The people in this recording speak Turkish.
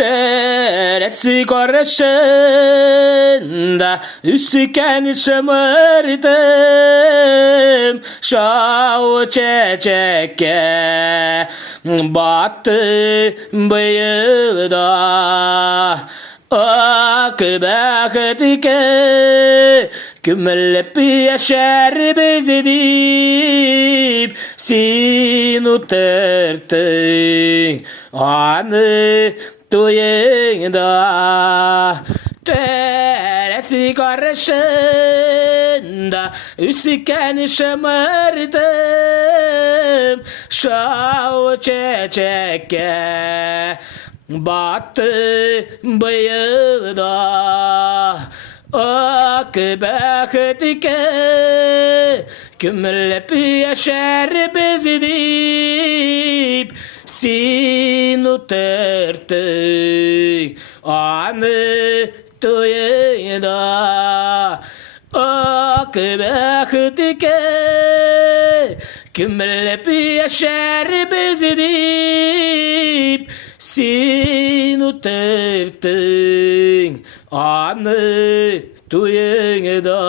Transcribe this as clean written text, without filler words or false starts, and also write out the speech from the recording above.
Teresi karşında üsken şımardım şav çeçekke battı bıyıda ak baktıke kümellep yaşar bezedip sin utertı anı tuyunda teresi karşında üsken şımardım şav çeçekke battı bıyıda ak baktıke kümellep yaşar bezedip sin utertı anı tuyunda ak baktıke kümellep yaşar bezedip sin utertı anı tuyunda